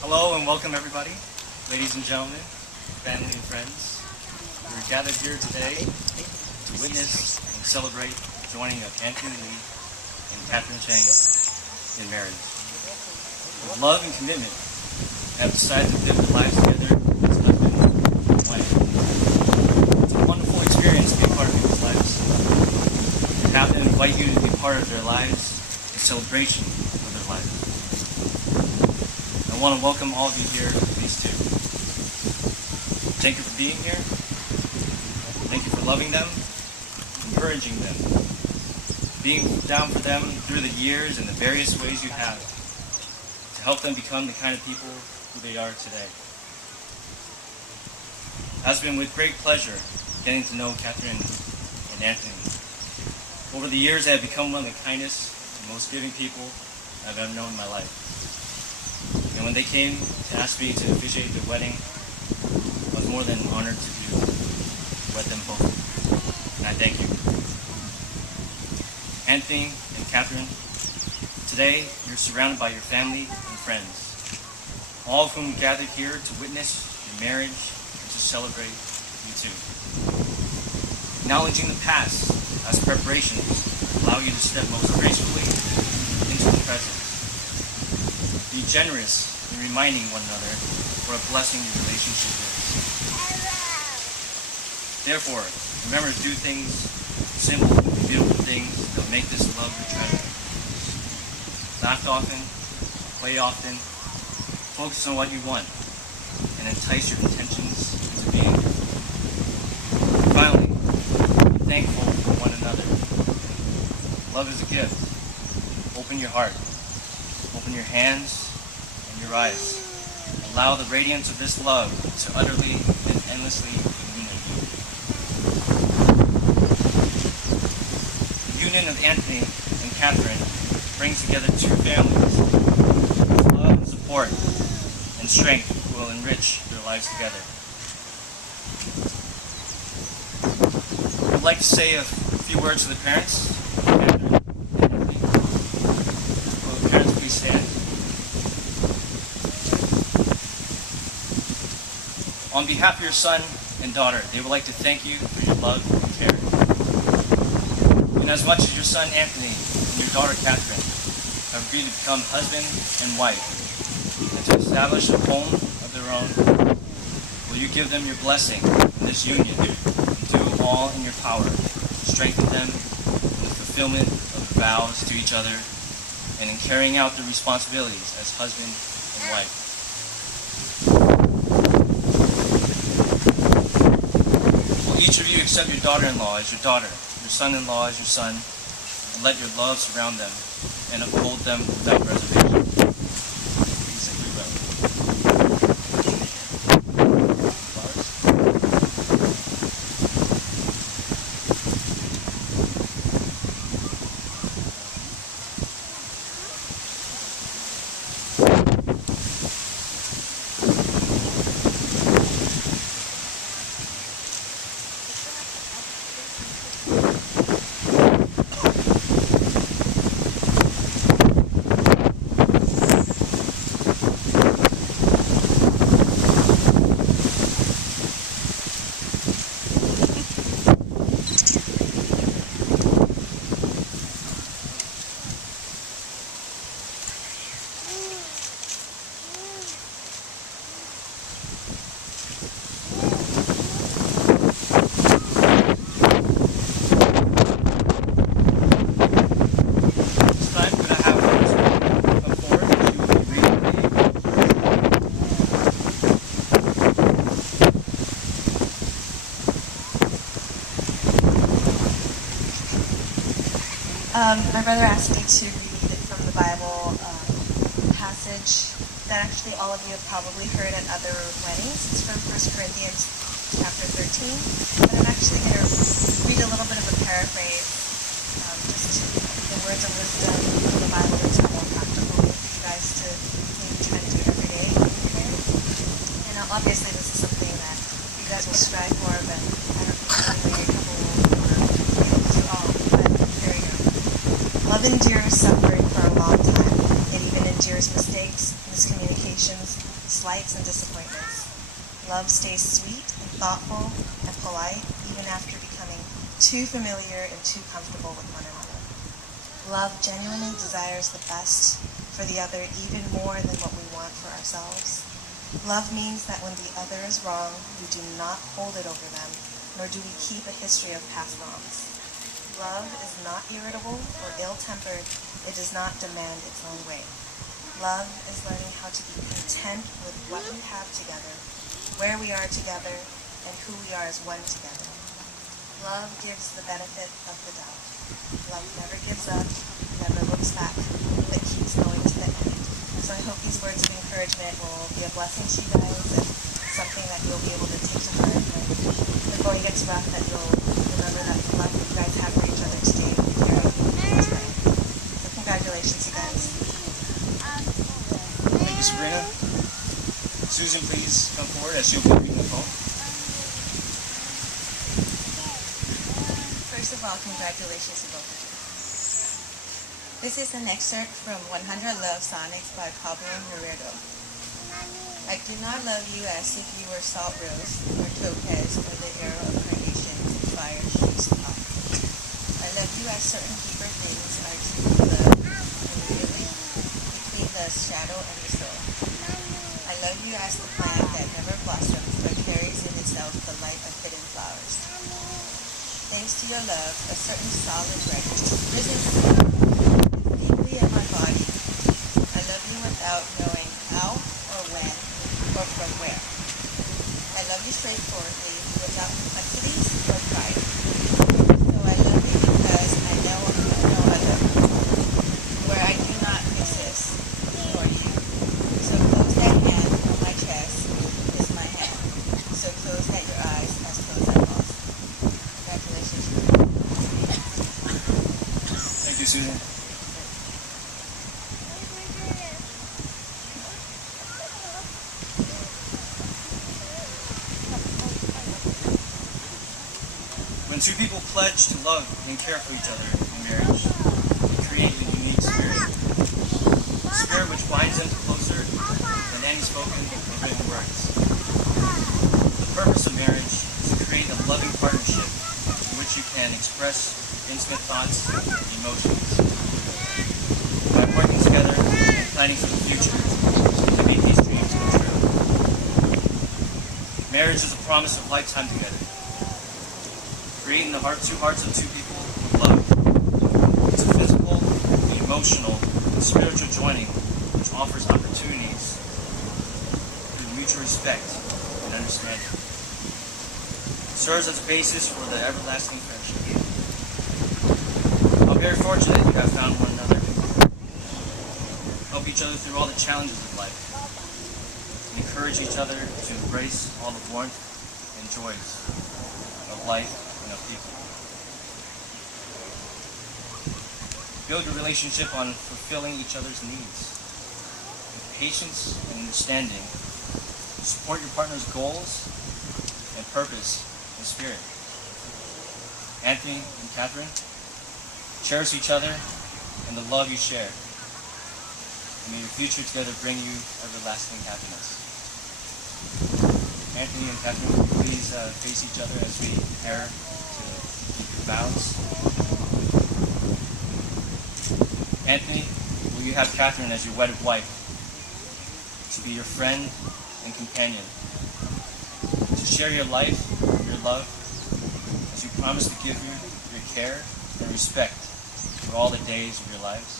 Hello and welcome everybody, ladies and gentlemen, family and friends. We're gathered here today to witness and celebrate the joining of Anthony Lee and Catherine Chang in marriage. With love and commitment, they have decided to live their lives together as husband and wife. It's a wonderful experience to be a part of people's lives. To have them invite you to be part of their lives, a celebration of their lives. I want to welcome all of you here, these two. Thank you for being here. Thank you for loving them, encouraging them, being down for them through the years and the various ways you have to help them become the kind of people who they are today. It has been with great pleasure getting to know Catherine and Anthony. Over the years, they have become one of the kindest and most giving people I've ever known in my life. And when they came to ask me to officiate the wedding, I was more than honored to wed them both. And I thank you. Anthony and Catherine, today you're surrounded by your family and friends, all of whom gathered here to witness your marriage and to celebrate you too. Acknowledging the past as preparations allow you to step most gracefully into the present. Be generous in reminding one another what a blessing your relationship is. Therefore, remember to do things, simple, beautiful things that will make this love your treasure. Laugh often, play often, focus on what you want, and entice your intentions into being. Finally, be thankful for one another. Love is a gift. Open your heart, open your hands, your eyes. Allow the radiance of this love to utterly and endlessly illuminate you. The union of Anthony and Catherine brings together two families with love and support and strength who will enrich their lives together. I would like to say a few words to the parents. Catherine and Anthony. Will the parents please stand? On behalf of your son and daughter, they would like to thank you for your love and care. And as much as your son Anthony and your daughter Catherine have agreed to become husband and wife and to establish a home of their own, will you give them your blessing in this union and do all in your power to strengthen them in the fulfillment of the vows to each other and in carrying out their responsibilities as husband and wife. Each of you accept your daughter-in-law as your daughter, your son-in-law as your son, and let your love surround them and uphold them without reservation. Please say we will. My brother asked me to read from the Bible passage that actually all of you have probably heard at other weddings. It's from 1 Corinthians chapter 13. But I'm actually going to read a little bit of a paraphrase, just the words of wisdom from the Bible that's more practical for you guys to maybe try to do every day when you're there. And obviously this is something that you guys will strive for, but I don't think maybe a couple will be able to do all. But here we go. Love endures suffering for a long time. It even endures mistakes, miscommunications, dislikes and disappointments. Love stays sweet and thoughtful and polite even after becoming too familiar and too comfortable with one another. Love genuinely desires the best for the other even more than what we want for ourselves. Love means that when the other is wrong, we do not hold it over them, nor do we keep a history of past wrongs. Love is not irritable or ill-tempered. It does not demand its own way. Love is learning how to be content with what we have together, where we are together, and who we are as one together. Love gives the benefit of the doubt. Love never gives up, never looks back, but keeps going to the end. So I hope these words of encouragement will be a blessing to you guys and something that you'll be able to take to heart when the going gets rough, that you'll remember that the love that you guys have for each other today will be carried today. So congratulations, you guys. Thank you, Sabrina. Susan, please come forward as she'll be reading the poem. First of all, congratulations to both of you. This is an excerpt from 100 Love Sonnets by Pablo Neruda. I do not love you as if you were salt rose or topaz or the arrow of carnation fire shoots off. I love you as certain deeper things are to love immediately between the shadow and the soul. I love you as the plant that never blossoms but carries in itself the light of hidden flowers. Thanks to your love, a certain solid record risen deeply in my body. I love you without knowing how or when or from where. I love you straightforwardly without complexities or pride. So I love you because I know no other, where I do not exist nor you. So close that hand on my chest is my hand. So close that your eyes as close as lost. Congratulations. Thank you, Susan. When two people pledge to love and care for each other in marriage, they create a unique spirit. A spirit which binds them closer than any spoken or written words. The purpose of marriage is to create a loving partnership in which you can express intimate thoughts and emotions. By working together and planning for the future, to make these dreams come true. Marriage is a promise of lifetime together. Creating two hearts of two people with love. It's a physical, an emotional, and spiritual joining which offers opportunities through mutual respect and understanding. It serves as a basis for the everlasting friendship. I'm very fortunate you have found one another. Help each other through all the challenges of life. And encourage each other to embrace all the warmth and joys of life and of people. Build your relationship on fulfilling each other's needs. With patience and understanding, support your partner's goals and purpose and spirit. Anthony and Catherine, cherish each other and the love you share. And may your future together bring you everlasting happiness. Anthony and Catherine, please face each other as we prepare to keep your vows. Anthony, will you have Catherine as your wedded wife, to be your friend and companion, to share your life, your love, as you promise to give her your care and respect for all the days of your lives?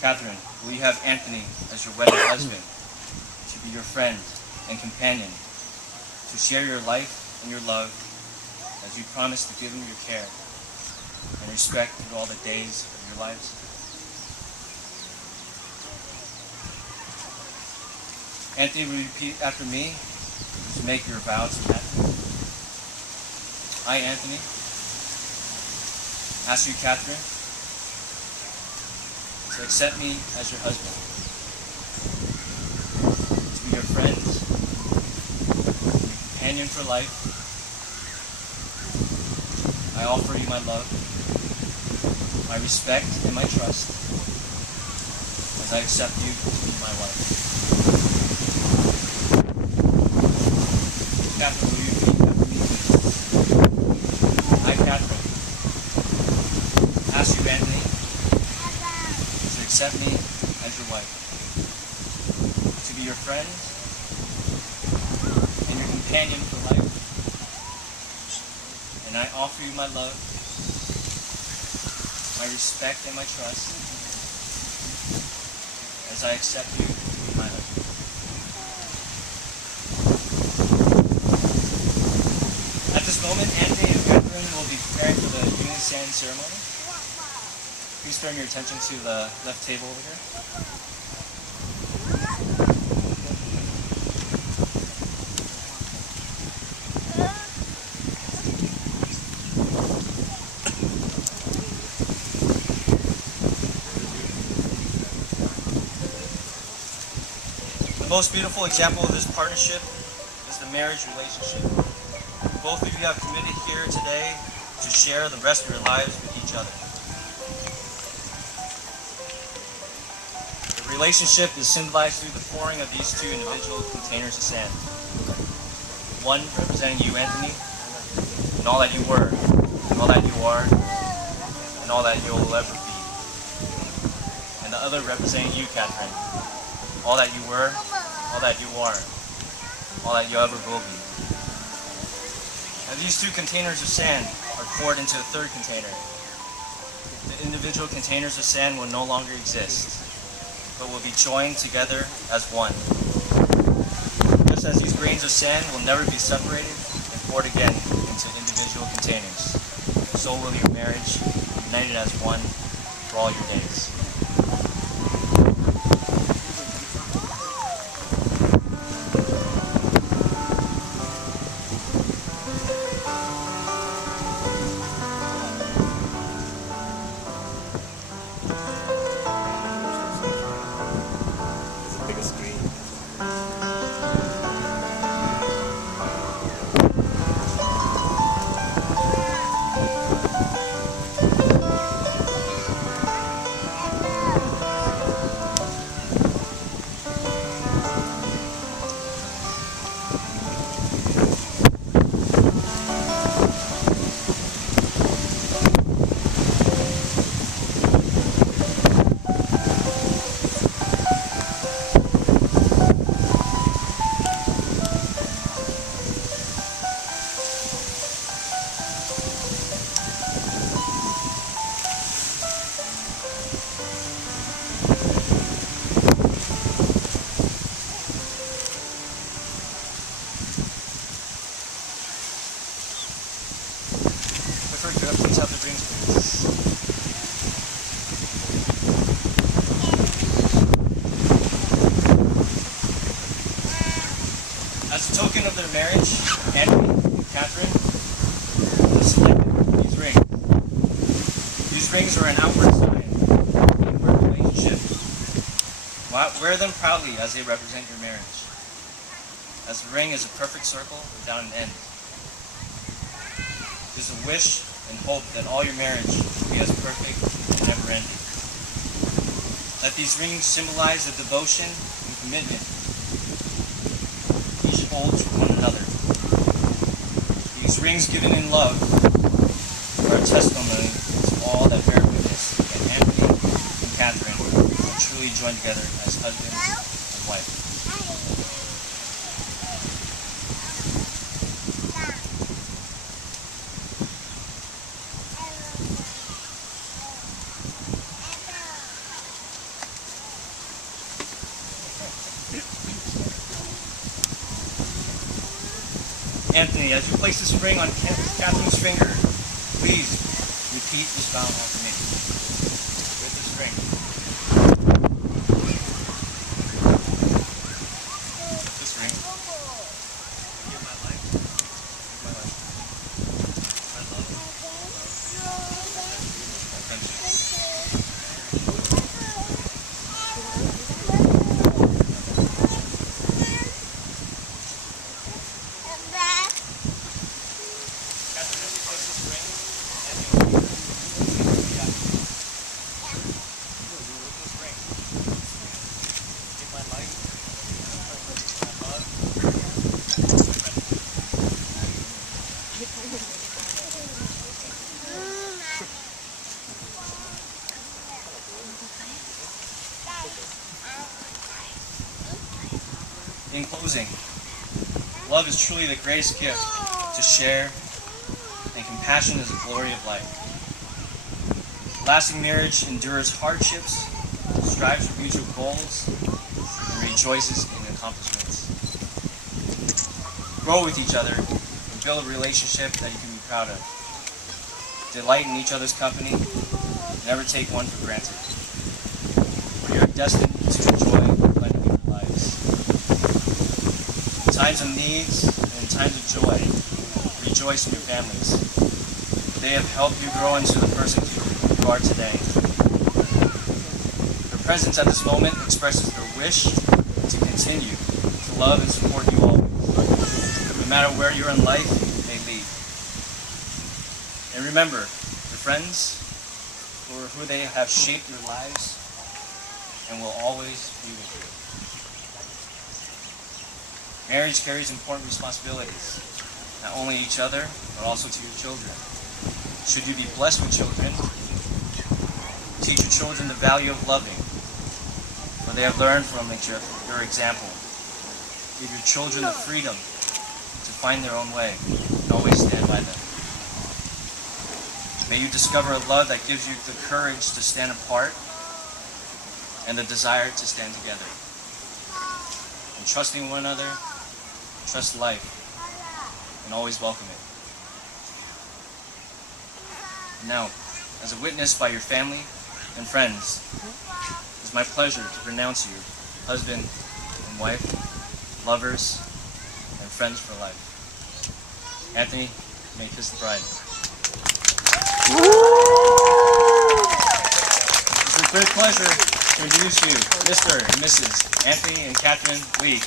Catherine, will you have Anthony as your wedded husband, to be your friend and companion, to share your life and your love, as you promise to give him your care and respect through all the days of your lives? Anthony, will you repeat after me to make your vows to Catherine? I, Anthony, ask you, Catherine, to accept me as your husband, to be your friend, your companion for life. I offer you my love, my respect, and my trust, as as I accept you to be my wife. Catherine, will you repeat after me, please? I, Catherine, ask you, Anthony, to accept me as your wife, to be your friend and your companion for life, and I offer you my love, my respect, and my trust as I accept you to be my husband. At this moment, Anthony and Catherine will be preparing for the union sand ceremony. Please turn your attention to the left table over here. The most beautiful example of this partnership is the marriage relationship. Both of you have committed here today to share the rest of your lives with each other. The relationship is symbolized through the pouring of these two individual containers of sand. One representing you, Anthony, and all that you were, and all that you are, and all that you will ever be. And the other representing you, Catherine, all that you were, all that you are, all that you ever will be. Now these two containers of sand are poured into a third container. The individual containers of sand will no longer exist, but will be joined together as one. Just as these grains of sand will never be separated and poured again into individual containers, so will your marriage be united as one for all your days. Please have the drinks, please. As a token of their marriage, Anthony and Catherine have selected these rings. These rings are an outward sign of the inward relationship. Wear them proudly as they represent your marriage, as the ring is a perfect circle without an end. It is a wish and hope that all your marriage will be as perfect and never-ending. Let these rings symbolize the devotion and commitment each holds for one another. These rings given in love are a testimony to all that bear witness that Anthony and Catherine will truly join together as husband and wife. Anthony, as you place this ring on Catherine's finger, please repeat this vow after me. With this ring. With this ring. You're my life. You're my life. My love. My friendship. Catherine, as you place this ring, and you In closing, love is truly the greatest gift to share, and compassion is the glory of life. Lasting marriage endures hardships, strives for mutual goals, and rejoices in accomplishments. Grow with each other and build a relationship that you can be proud of. Delight in each other's company. Never take one for granted. For you are destined to enjoy the blending of your lives. In times of needs and in times of joy, rejoice in your families. They have helped you grow into the person you are today. Their presence at this moment expresses their wish to continue to love and support you all, no matter where you're in life may lead. And remember, your friends, for who they have shaped your lives and will always be with you. Marriage carries important responsibilities, not only each other, but also to your children. Should you be blessed with children, teach your children the value of loving, for they have learned from your example. Give your children the freedom to find their own way and always stand by them. May you discover a love that gives you the courage to stand apart and the desire to stand together. And trusting one another, trust life, and always welcome it. Now, as a witness by your family and friends, it is my pleasure to pronounce you husband and wife, lovers, and friends for life. Anthony, may kiss the bride. It's a great pleasure to introduce you, Mr. and Mrs. Anthony and Catherine Lee.